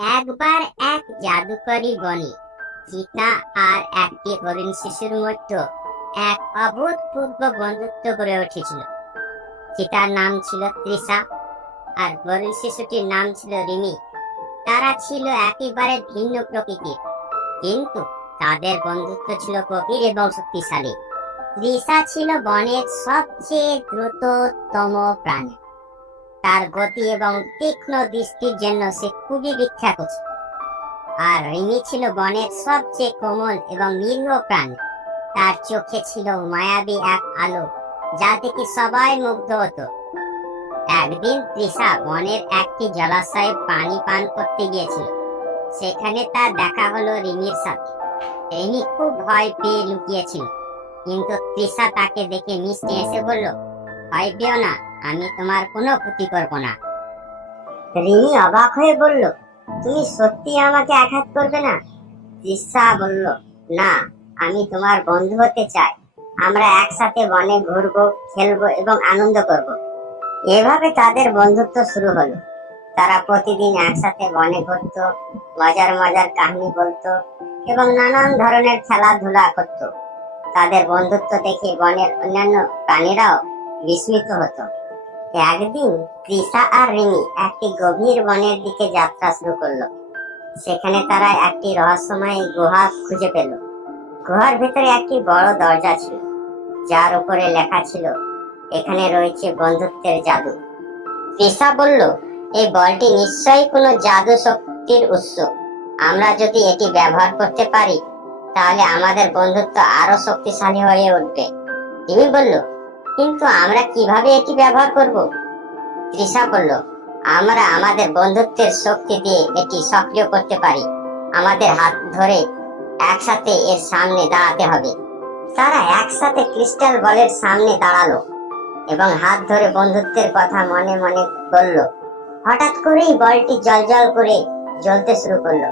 একবার এক জাদুকরী বনে চিতা আর একটি হরিণ শিশুর মধ্যে এক অভূতপূর্ব বন্ধুত্ব গড়ে উঠেছিল। চিতার নাম ছিল তৃষা আর হরিণ শিশুটির নাম ছিল রিমি। তারা ছিল একেবারে ভিন্ন প্রকৃতির, কিন্তু তাদের বন্ধুত্ব ছিল গভীর এবং শক্তিশালী। তৃষা ছিল বনের সবচেয়ে দ্রুততম প্রাণী। তার গতি এবং তীক্ষ্ণ দৃষ্টির জন্য সে খুবই বিখ্যাত ছিল। আর রিমি ছিল বনের সবচেয়ে কোমল এবং নিরীহ প্রাণী। তার চোখে ছিল মায়াবী এক আলো, যা দেখে সবাই মুগ্ধ হতো। একদিন তৃষা বনের একটি জলাশয়ে পানি পান করতে গিয়েছিল। সেখানে তার দেখা হলো রিমির সাথে। রিমি খুব ভয় পেয়ে লুকিয়েছিল, কিন্তু তৃষা তাকে দেখে মিষ্টি হেসে বলল, ভয় পেও না, আমি তোমার কোনো ক্ষতি করব না। রিমি অবাক হয়ে বলল, তুমি সত্যি আমাকে আঘাত করবে না? তৃষা বলল, না, আমি তোমার বন্ধু হতে চাই। আমরা একসাথে বনে ঘুরবো, খেলবো এবং আনন্দ করব। এভাবে তাদের বন্ধুত্ব শুরু হলো। তারা প্রতিদিন একসাথে বনে ঘুরতো, মজার মজার কাহিনী বলতো এবং নানান ধরনের খেলাধুলা করত। তাদের বন্ধুত্ব দেখে বনের অন্যান্য প্রাণীরাও বিস্মিত হতো। একদিন তৃষা আর রিমি একটি গভীর বনের দিকে যাত্রা শুরু করলো। সেখানে তারা একটি রহস্যময় গুহা খুঁজে পেল। গুহার ভেতরে একটি বড় দরজা ছিল, যার উপরে লেখা ছিল, এখানে রয়েছে বন্ধুত্বের জাদু। তৃষা বলল, এই বলটি নিশ্চয়ই কোনো জাদু শক্তির উৎস। আমরা যদি এটি ব্যবহার করতে পারি, তাহলে আমাদের বন্ধুত্ব আরো শক্তিশালী হয়ে উঠবে। রিমি বলল, কিন্তু আমরা কিভাবে এটি ব্যবহার করব? তৃষা বলল, আমরা আমাদের বন্ধুত্বের শক্তি দিয়ে এটি সক্রিয় করতে পারি। আমাদের হাত ধরে একসাথে এর সামনে দাঁড়াতে হবে। তারা একসাথে ক্রিস্টাল বলের সামনে দাঁড়ালো এবং হাত ধরে বন্ধুত্বের কথা মনে মনে বলল। হঠাৎ করেই বলটি জ্বলজ্বল করে জ্বলতে শুরু করলো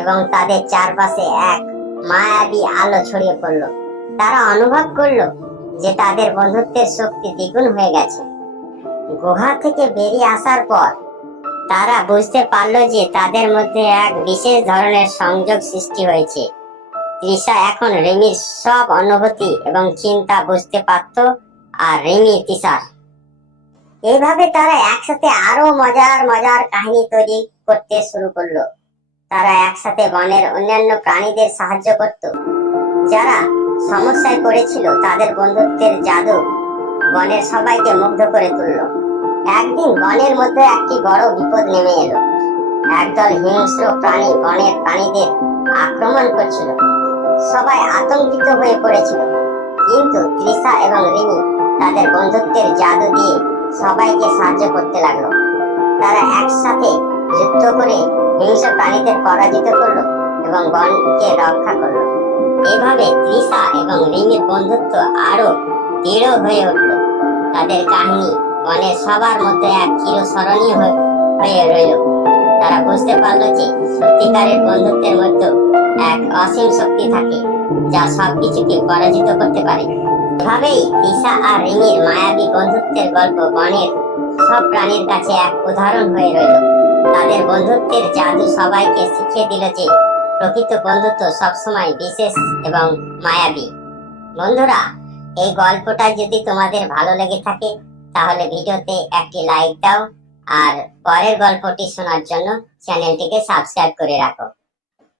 এবং তাদের চারপাশে এক মায়াবী আলো ছড়িয়ে পড়লো। তারা অনুভব করলো যে তাদের বন্ধুত্বের শক্তি দ্বিগুণ হয়ে গেছে। গুহা থেকে বেরিয়ে আসার পর তারা বুঝতে পারলো যে তাদের মধ্যে এক বিশেষ ধরনের সংযোগ সৃষ্টি হয়েছে। তৃষা এখন রিমির সব অনুভূতি এবং চিন্তা বুঝতে পারত, আর রিমি তৃষার। এইভাবে তারা একসাথে আরো মজার মজার কাহিনী তৈরি করতে শুরু করলো। তারা একসাথে বনের অন্যান্য প্রাণীদের সাহায্য করত, যারা সমস্যায় পড়েছিল। তাদের বন্ধুত্বের জাদু বনের সবাইকে মুগ্ধ করে তুললো। একদিন বনের মধ্যে একটি বড় বিপদ নেমে এলো। একদল হিংস্র প্রাণী বনের প্রাণীদের আক্রমণ করছিল। সবাই আতঙ্কিত হয়ে পড়েছিল, কিন্তু তৃষা এবং রিমি তাদের বন্ধুত্বের জাদু দিয়ে সবাইকে সাহায্য করতে লাগলো। তারা একসাথে যুদ্ধ করে হিংস্র প্রাণীদের পরাজিত করলো এবং বনকে রক্ষা করলো। এভাবে তৃষা এবং রিমির বন্ধুত্ব আরো দৃঢ় হয়ে উঠলো। তাদের কাহিনী বনের সবার মধ্যে এক চিরস্মরণীয় হয়ে রইল। তারা বুঝতে পারলো যে সত্যিকারের বন্ধুত্বের মধ্যে এক অসীম শক্তি থাকে, যা সবকিছুকে পরাজিত করতে পারে। এভাবেই তৃষা আর রিমির মায়াবী বন্ধুত্বের গল্প বনের সব প্রাণীর কাছে এক উদাহরণ হয়ে রইল। তাদের বন্ধুত্বের জাদু সবাইকে শিখিয়ে দিল যে প্রকৃত বন্ধুত্ব সবসময় বিশেষ এবং মায়াবী। বন্ধুরা, এই গল্পটা যদি তোমাদের ভালো লেগে থাকে, তাহলে ভিডিওতে একটি লাইক দাও আর পরের গল্পটি শোনার জন্য চ্যানেলটিকে সাবস্ক্রাইব করে রাখো।